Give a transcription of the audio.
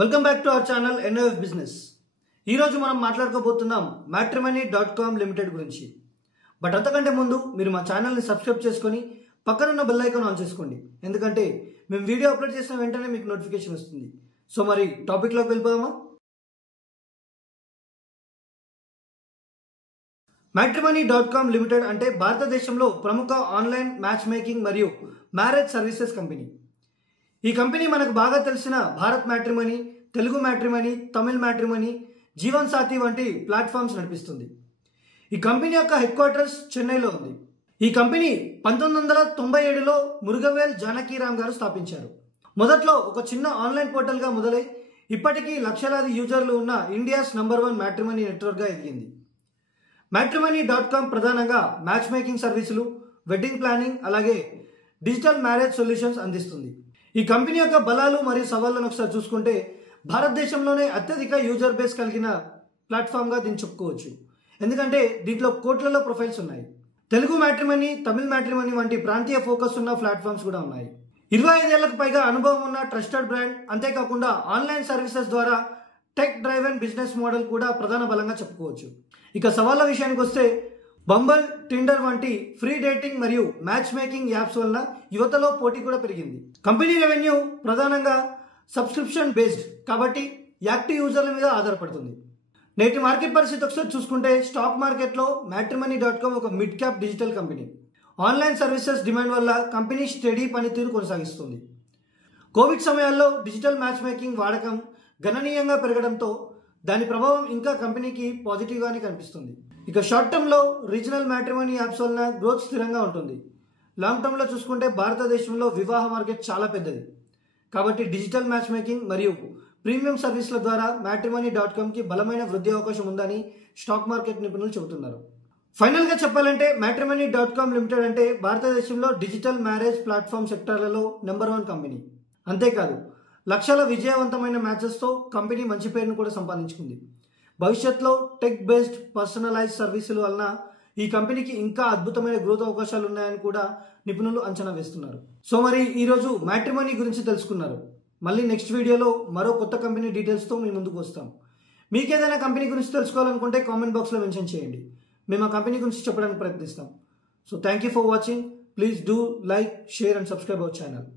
Welcome back to our channel ఎన్ఓఎఫ్ business. ఈరోజు మనం మాట్లాడుకోబోతున్నాం matrimony.com limited గురించి. బట్ అంతకంటే ముందు మీరు మా ఛానల్ని సబ్స్క్రైబ్ చేసుకొని పక్కనున్న బెల్ ఐకాన్ ఆన్ చేసుకోండి, ఎందుకంటే మేము వీడియో అప్లోడ్ చేసిన వెంటనే మీకు నోటిఫికేషన్ వస్తుంది. సో మరి టాపిక్లోకి వెళ్ళిపోదామా? matrimony.com లిమిటెడ్ అంటే భారతదేశంలో ప్రముఖ ఆన్లైన్ మ్యాచ్ మేకింగ్ మరియు మ్యారేజ్ సర్వీసెస్ కంపెనీ. ఈ కంపెనీ మనకు బాగా తెలిసిన Bharat matrimony, Telugu matrimony, Tamil matrimony, Jeevan Saathi వంటి ప్లాట్ఫామ్స్ నడిపిస్తుంది. ఈ కంపెనీ యొక్క హెడ్ క్వార్టర్స్ చెన్నైలో ఉంది. ఈ కంపెనీ 1997లో మురుగవేల్ జానకీరామ్ గారు స్థాపించారు. మొదట్లో ఒక చిన్న ఆన్లైన్ పోర్టల్గా మొదలై ఇప్పటికీ లక్షలాది యూజర్లు ఉన్న ఇండియాస్ నంబర్ 1 మ్యాట్రిమనీ నెట్వర్క్గా ఎదిగింది. matrimony.com ప్రధానంగా మ్యాచ్ మేకింగ్ సర్వీసులు, వెడ్డింగ్ ప్లానింగ్, అలాగే డిజిటల్ మ్యారేజ్ సొల్యూషన్స్ అందిస్తుంది. ఈ కంపెనీ యొక్క బలాలు మరియు సవాళ్లను ఒకసారి చూసుకుంటే భారతదేశంలోనే అత్యధిక యూజర్ బేస్ కలిగిన ప్లాట్ఫామ్గా దీన్ని చెప్పుకోవచ్చు. ఎందుకంటే దీంట్లో కోట్లలో ప్రొఫైల్స్ ఉన్నాయి. తెలుగు మ్యాట్రిమనీ, తమిళ్ మ్యాట్రిమనీ వంటి ప్రాంతీయ ఫోకస్ ఉన్న ప్లాట్ఫామ్స్ కూడా ఉన్నాయి. 25 ఏళ్లకు పైగా అనుభవం ఉన్న ట్రస్టెడ్ బ్రాండ్, అంతేకాకుండా ఆన్లైన్ సర్వీసెస్ ద్వారా టెక్ డ్రైవెన్ బిజినెస్ మోడల్ కూడా ప్రధాన బలంగా చెప్పుకోవచ్చు. ఇక సవాళ్ళ విషయానికి వస్తే బంబల్, టిండర్ వంటి ఫ్రీ డేటింగ్ మరియు మ్యాచ్ మేకింగ్ యాప్స్ వలన యువతలో పోటీ కూడా పెరిగింది. కంపెనీ రెవెన్యూ ప్రధానంగా సబ్స్క్రిప్షన్ బేస్డ్ కాబట్టి యాక్టివ్ యూజర్ల మీద ఆధారపడుతుంది. నేటి మార్కెట్ పరిస్థితి ఒకసారి చూసుకుంటే స్టాక్ మార్కెట్లో matrimony.com ఒక mid cap digital company. Online services demand వల్ల కంపెనీ స్టడీ పనితీరు కొనసాగిస్తుంది. కోవిడ్ సమయాల్లో డిజిటల్ మ్యాచ్ మేకింగ్ వాడకం గణనీయంగా పెరగడంతో దాని ప్రభావం ఇంకా కంపెనీకి పాజిటివ్గానే కనిపిస్తుంది. ఇక షార్ట్ టర్మ్లో రీజనల్ మ్యాట్రిమనీ యాప్స్ వలన గ్రోత్ స్థిరంగా ఉంటుంది. లాంగ్ టర్మ్లో చూసుకుంటే భారతదేశంలో వివాహ మార్కెట్ చాలా పెద్దది కాబట్టి డిజిటల్ మ్యాచ్ మేకింగ్ మరియు ప్రీమియం సర్వీసుల ద్వారా matrimony.comకి బలమైన వృద్ధి అవకాశం ఉందని స్టాక్ మార్కెట్ నిపుణులు చెబుతున్నారు. ఫైనల్గా చెప్పాలంటే matrimony.com లిమిటెడ్ అంటే భారతదేశంలో డిజిటల్ మ్యారేజ్ ప్లాట్ఫామ్ సెక్టార్లలో నెంబర్ 1 కంపెనీ. అంతేకాదు లక్షల విజయవంతమైన మ్యాచెస్తో కంపెనీ మంచి పేరును కూడా సంపాదించుకుంది. భవిష్యత్తులో టెక్ బేస్డ్ పర్సనలైజ్ సర్వీసుల వలన ఈ కంపెనీకి ఇంకా అద్భుతమైన గ్రోత్ అవకాశాలు ఉన్నాయని కూడా నిపుణులు అంచనా వేస్తున్నారు. సో మరి ఈరోజు మ్యాట్రిమనీ గురించి తెలుసుకున్నారు. మళ్ళీ నెక్స్ట్ వీడియోలో మరో కొత్త కంపెనీ డీటెయిల్స్తో మీ ముందుకు వస్తాం. మీకు ఏదైనా కంపెనీ గురించి తెలుసుకోవాలనుకుంటే కామెంట్ బాక్స్లో మెన్షన్ చేయండి, మేము ఆ కంపెనీ గురించి చెప్పడానికి ప్రయత్నిస్తాం. So thank you for watching. Please do like, share and subscribe our channel.